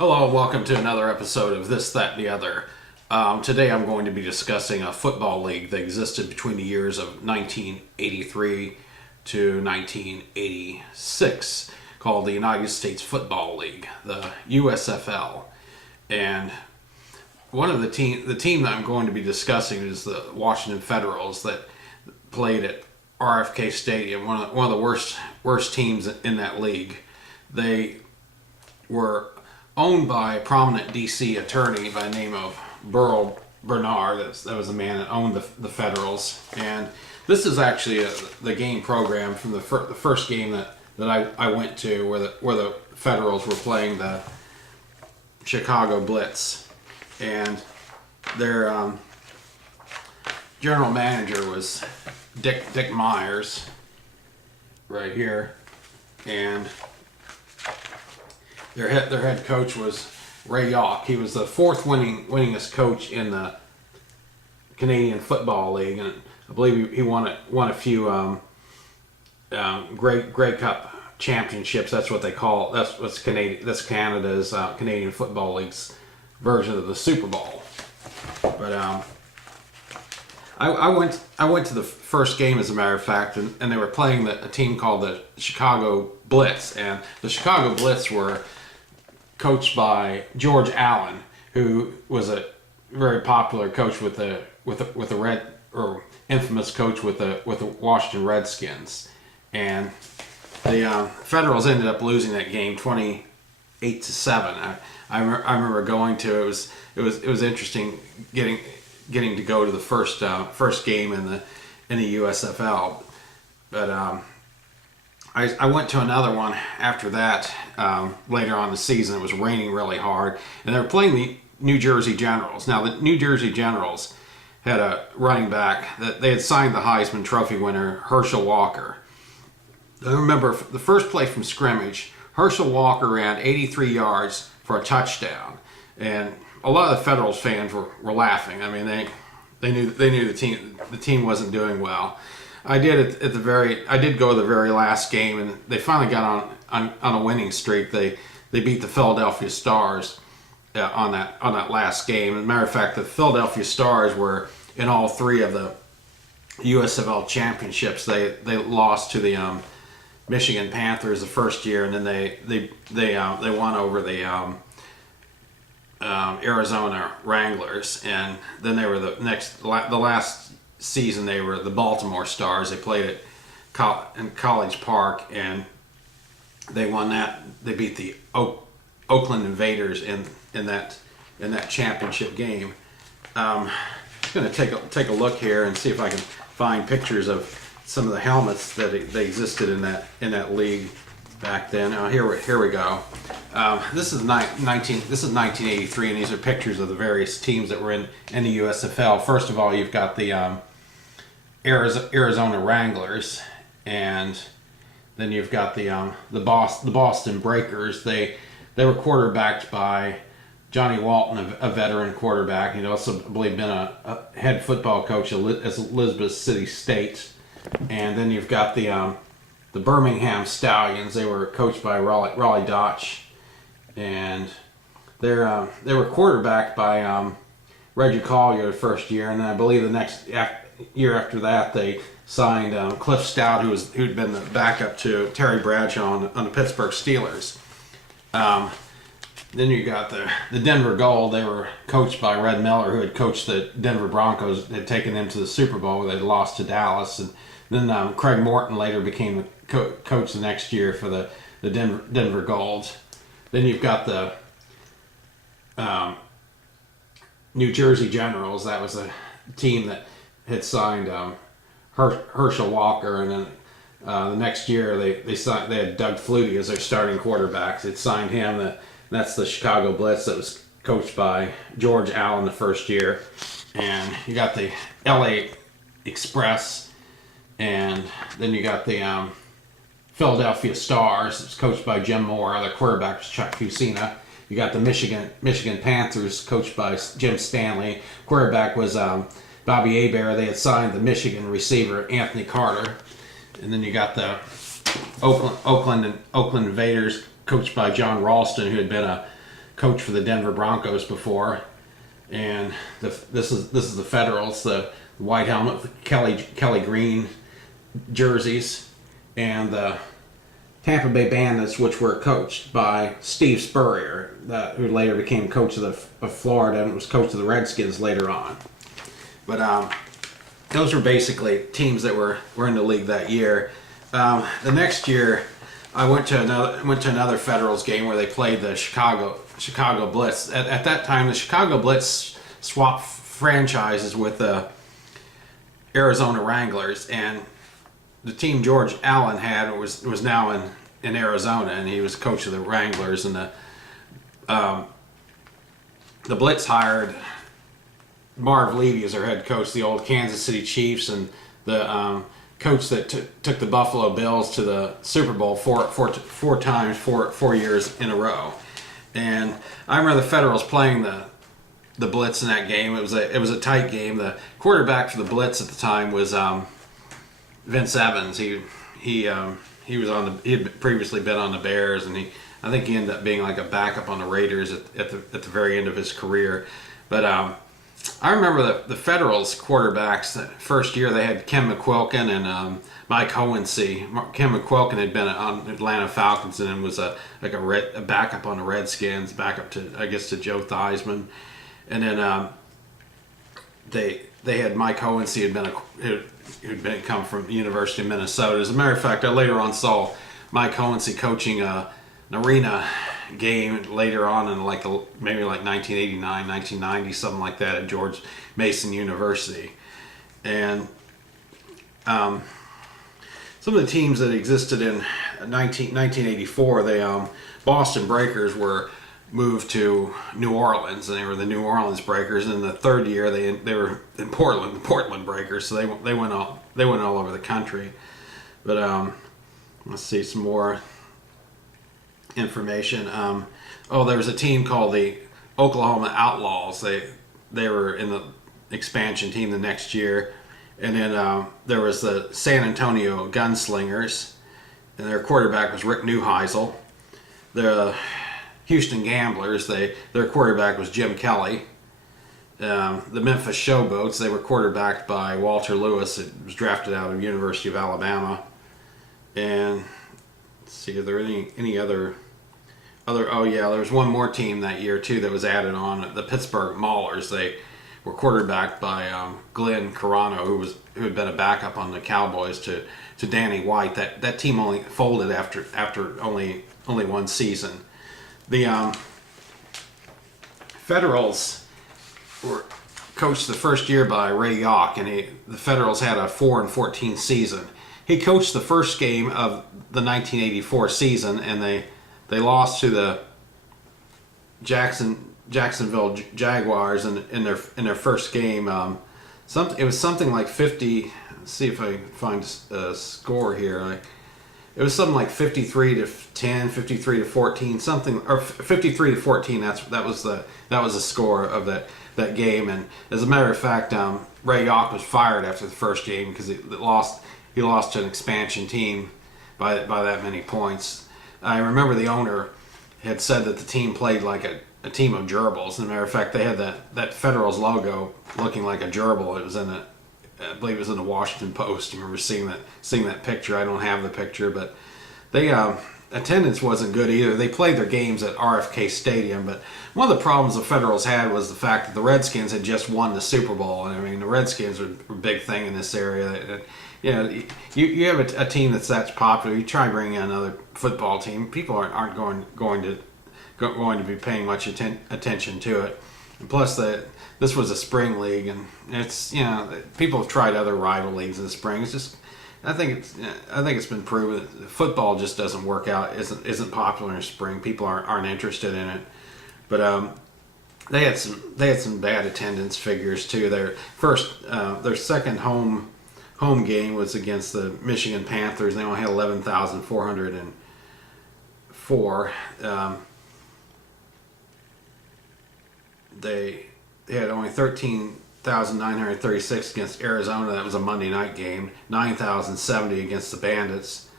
Hello, and welcome to another episode of This, That, and the Other. Today I'm going to be discussing a football league that existed between the years of 1983 to 1986 called the United States Football League, the USFL. And the team that I'm going to be discussing is the Washington Federals that played at RFK Stadium, one of the worst teams in that league. They were owned by a prominent D.C. attorney by the name of Burl Bernard. That was the man that owned the Federals. And this is actually the game program from the first game that I went to where the Federals were playing the Chicago Blitz. And their general manager was Dick Myers right here. And their head coach was Ray Yawk. He was the fourth winningest coach in the Canadian Football League, and I believe he won a few Grey Cup championships. That's what they call. That's Canada's Canadian Football League's version of the Super Bowl. But I went to the first game, as a matter of fact, and they were playing a team called the Chicago Blitz, and the Chicago Blitz were coached by George Allen, who was a very popular coach with the red, or infamous coach with the Washington Redskins. And the Federals ended up losing that game 28-7. I remember going to it was interesting getting to go to the first game in the USFL, but I went to another one after that later on in the season. It was raining really hard, and they were playing the New Jersey Generals. Now, the New Jersey Generals had a running back that they had signed the Heisman Trophy winner, Herschel Walker. I remember the first play from scrimmage, Herschel Walker ran 83 yards for a touchdown, and a lot of the Federals fans were laughing. I mean, they knew the team wasn't doing well. I did go to the very last game, and they finally got on a winning streak. They beat the Philadelphia Stars on that last game. As a matter of fact, the Philadelphia Stars were in all three of the USFL championships. They lost to the Michigan Panthers the first year, and then they won over the Arizona Wranglers, and then they were the last season they were the Baltimore Stars. They played at in College Park, and they won that. They beat the Oakland Invaders in that championship game. I'm going to take a look here and see if I can find pictures of some of the helmets that they existed in that league back then. Here we go. This is 1983, and these are pictures of the various teams that were in the USFL. First of all, you've got the Arizona Wranglers, and then you've got the Boston Breakers. They were quarterbacked by Johnny Walton, a veteran quarterback. He'd also, I believe, been a head football coach at Elizabeth City State. And then you've got the Birmingham Stallions. They were coached by Raleigh Dotch, and they were quarterbacked by Reggie Collier the first year, and then I believe the next year after that they signed Cliff Stout, who'd been the backup to Terry Bradshaw on the Pittsburgh Steelers. Then you got the Denver Gold. They were coached by Red Miller, who had coached the Denver Broncos, had taken them to the Super Bowl where they lost to Dallas. And then Craig Morton later became the coach the next year for the Denver Gold. Then you've got the New Jersey Generals. That was a team that had signed Herschel Walker, and then the next year they had Doug Flutie as their starting quarterback. They'd signed him. That's the Chicago Blitz that was coached by George Allen the first year. And you got the LA Express, and then you got the Philadelphia Stars. It was coached by Jim Moore. Their quarterback was Chuck Fusina. You got the Michigan Panthers, coached by Jim Stanley. Quarterback was Bobby Hebert. They had signed the Michigan receiver Anthony Carter. And then you got the Oakland Invaders, coached by John Ralston, who had been a coached for the Denver Broncos before, and this is the Federals, the white helmet, the Kelly green jerseys, and the Tampa Bay Bandits, which were coached by Steve Spurrier, who later became coach of Florida and was coach of the Redskins later on. But those were basically teams that were in the league that year. The next year, I went to another Federals game where they played the Chicago Blitz. At that time, the Chicago Blitz swapped franchises with the Arizona Wranglers, and the team George Allen had was now in Arizona, and he was coach of the Wranglers. And the Blitz hired Marv Levy as their head coach, the old Kansas City Chiefs, and the coach that took the Buffalo Bills to the Super Bowl four times, 4 years in a row. And I remember the Federals playing the Blitz in that game. It was a tight game. The quarterback for the Blitz at the time was Vince Evans. He had previously been on the Bears, and I think he ended up being like a backup on the Raiders at the very end of his career. But I remember the Federals quarterbacks. The first year they had Ken McQuilkin and Mike Hohensee. Ken McQuilkin had been on Atlanta Falcons and was a backup on the Redskins, backup to Joe Theismann, and then they had Mike Hohensee who'd come from the University of Minnesota. As a matter of fact, I later on saw Mike Hohensee coaching an arena game later on in maybe 1989, 1990, something like that at George Mason University. And some of the teams that existed in 1984, the Boston Breakers were moved to New Orleans, and they were the New Orleans Breakers. And in the third year, they were in Portland, the Portland Breakers. So they went all over the country. But let's see some more information. There was a team called the Oklahoma Outlaws. They were in the expansion team the next year. And then there was the San Antonio Gunslingers, and their quarterback was Rick Neuheisel. The Houston Gamblers, their quarterback was Jim Kelly. The Memphis Showboats, they were quarterbacked by Walter Lewis. It was drafted out of University of Alabama. And let's see, are there any other? Oh yeah, there was one more team that year too that was added on. The Pittsburgh Maulers. They were quarterbacked by Glenn Carano, who had been a backup on the Cowboys to Danny White. That team only folded after only one season. The Federals were coached the first year by Ray Yawk, and the Federals had a 4-14 season. He coached the first game of the 1984 season, and they lost to the Jacksonville Jaguars in their first game. It was something like 50. Let's see if I can find a score here. It was something like 53-10, 53-14, something, or 53-14. That was the score of that game. And as a matter of fact, Ray Yawk was fired after the first game because he lost to an expansion team by that many points. I remember the owner had said that the team played like a team of gerbils. As a matter of fact, they had that Federals logo looking like a gerbil. It was I believe it was in the Washington Post. I remember seeing that picture. I don't have the picture, but they attendance wasn't good either. They played their games at RFK Stadium, but one of the problems the Federals had was the fact that the Redskins had just won the Super Bowl. And I mean, the Redskins are a big thing in this area. You have a team that's popular. You try bringing in another football team, people aren't going to be paying much attention to it. And plus, this was a spring league, and it's people have tried other rival leagues in the spring. It's just I think it's been proven that football just doesn't work out. Isn't popular in spring. People aren't interested in it. But they had some bad attendance figures too. Their second home game was against the Michigan Panthers. They only had 11,404. They had only 13,936 against Arizona. That was a Monday night game. 9,070 against the Bandits.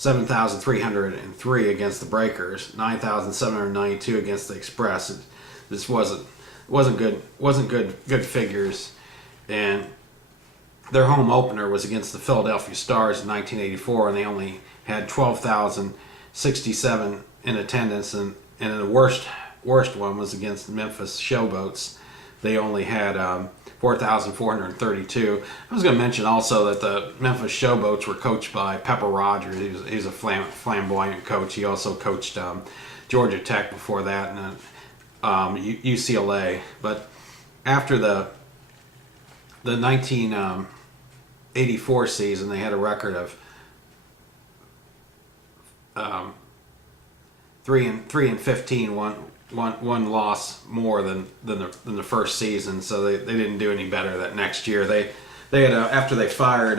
7,303 against the Breakers, 9,792 against the Express. This wasn't good figures, and their home opener was against the Philadelphia Stars in 1984, and they only had 12,067 in attendance, and the worst one was against the Memphis Showboats. They only had 4,432. I was going to mention also that the Memphis Showboats were coached by Pepper Rogers. He's a flamboyant coach. He also coached Georgia Tech before that, and UCLA. But after the 1984 season, they had a record of 3-15, one loss more than the first season. So they didn't do any better that next year. They had after they fired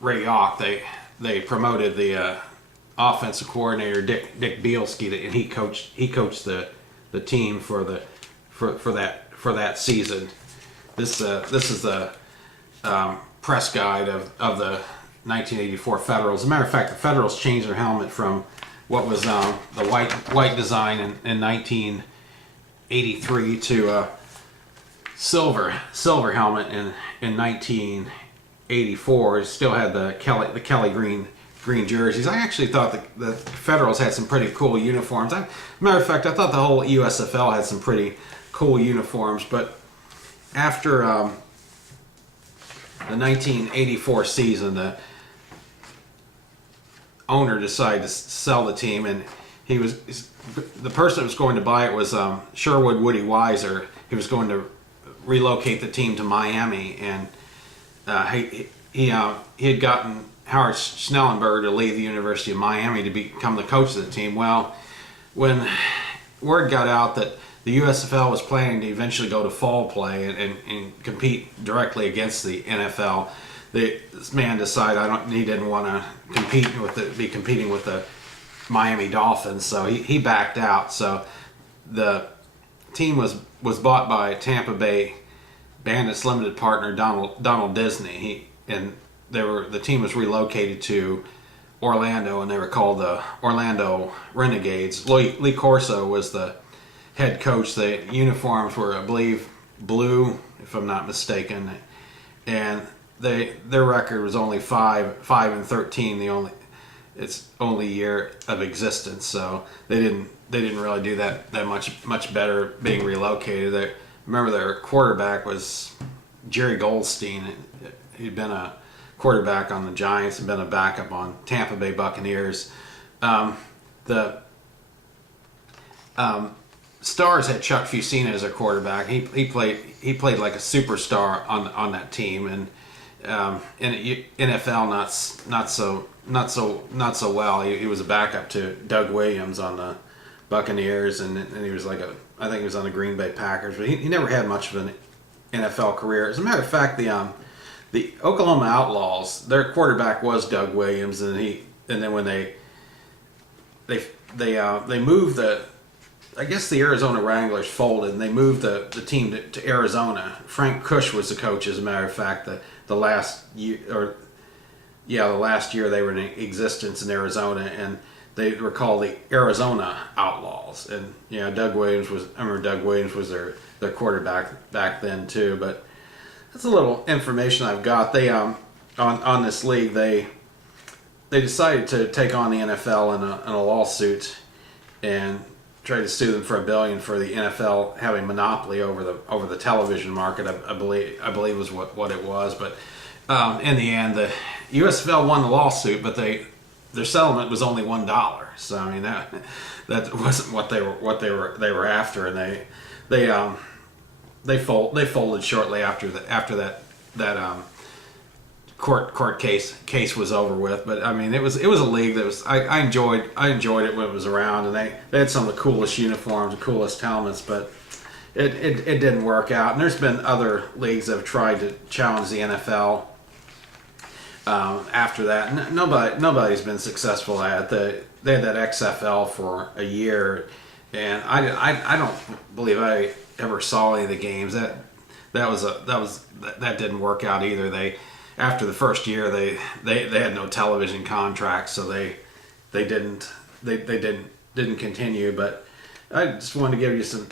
Ray Yawk, they promoted the offensive coordinator Dick Bielski, and he coached the team for that season. This is the press guide of the 1984 Federals. As a matter of fact, the Federals changed their helmet from what was the white design in 1983 to silver helmet in 1984. It still had the Kelly green jerseys. I actually thought the Federals had some pretty cool uniforms. Matter of fact, I thought the whole USFL had some pretty cool uniforms, but after the 1984 season, the owner decided to sell the team, and the person that was going to buy it was Sherwood Woody Weiser. He was going to relocate the team to Miami, and he had gotten Howard Schnellenberger to leave the University of Miami to become the coach of the team. Well, when word got out that the USFL was planning to eventually go to fall play and compete directly against the NFL, this man decided he didn't want to be competing with the Miami Dolphins, so he backed out. So the team was bought by Tampa Bay Bandits limited partner Donald Disney. The team was relocated to Orlando, and they were called the Orlando Renegades. Lee Corso was the head coach. The uniforms were, I believe, blue, if I'm not mistaken, and their record was only 5-13. Its only year of existence, so they didn't really do that much better being relocated. Remember their quarterback was Jerry Goldstein. He'd been a quarterback on the Giants and been a backup on Tampa Bay Buccaneers. The Stars had Chuck Fusina as their quarterback. He played like a superstar on that team, and in NFL not so well. He was a backup to Doug Williams on the Buccaneers, and he was I think he was on the Green Bay Packers, but he never had much of an NFL career. As a matter of fact, the Oklahoma Outlaws, their quarterback was Doug Williams, and then when they moved I guess the Arizona Wranglers folded, and they moved the team to Arizona. Frank Kush was the coach, as a matter of fact. The last year they were in existence in Arizona, and they were called the Arizona Outlaws. And Doug Williams was their quarterback back then too. But that's a little information I've got. They on this league, they decided to take on the NFL in a lawsuit and try to sue them for $1 billion for the NFL having monopoly over the television market. I believe was what it was. But in the end, the USFL won the lawsuit, but their settlement was only $1. So I mean that wasn't what they were after, and they folded shortly after that court case was over with. But I mean, it was a league that was I enjoyed it when it was around, and they had some of the coolest uniforms, the coolest helmets, but it didn't work out. And there's been other leagues that have tried to challenge the NFL after that. Nobody's been successful at it. They had that XFL for a year, and I don't believe I ever saw any of the games. That didn't work out either. after the first year, they had no television contracts, so they didn't continue. But I just wanted to give you some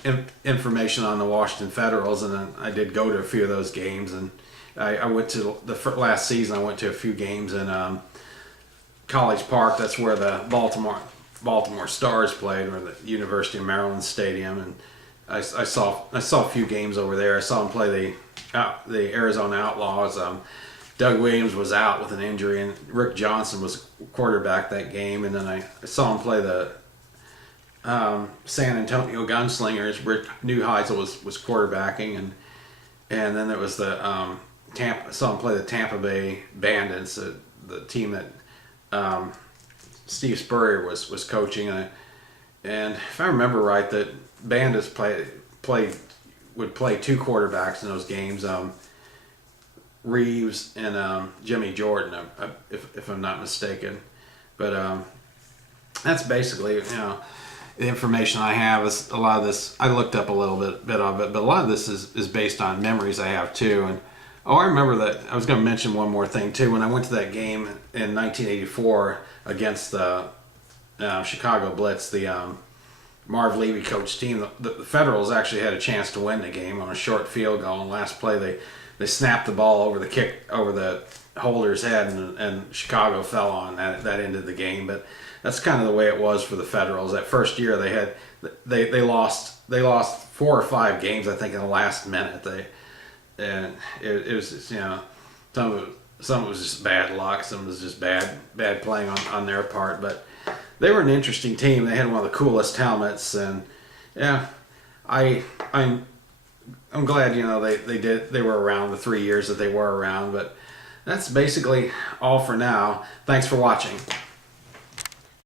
information on the Washington Federals, and then I did go to a few of those games, and I went to last season. I went to a few games in College Park. That's where the Baltimore Stars played, or the University of Maryland Stadium, and I saw a few games over there. I saw them play the Arizona Outlaws. Doug Williams was out with an injury, and Rick Johnson was quarterback that game. And then I saw him play the San Antonio Gunslingers. Rick Neuheisel was quarterbacking, and then there was the I saw him play the Tampa Bay Bandits, the team that Steve Spurrier was coaching. And if I remember right, that Bandits would play two quarterbacks in those games. Reeves and Jimmy Jordan, if I'm not mistaken. But that's basically, the information I have. Is a lot of this, I looked up a little bit of it, but a lot of this is based on memories I have too. And I remember that I was going to mention one more thing too. When I went to that game in 1984 against the Chicago Blitz, the Marv Levy coach team, the Federals actually had a chance to win the game on a short field goal. And last play, they snapped the ball over the holder's head, and Chicago fell on that ended the game. But that's kind of the way it was for the Federals. That first year they lost 4 or 5 games, I think, in the last minute. And it was just, some of it was just bad luck, some of it was just bad playing on their part. But they were an interesting team. They had one of the coolest helmets, and I'm glad, they were around the 3 years that they were around. But that's basically all for now. Thanks for watching.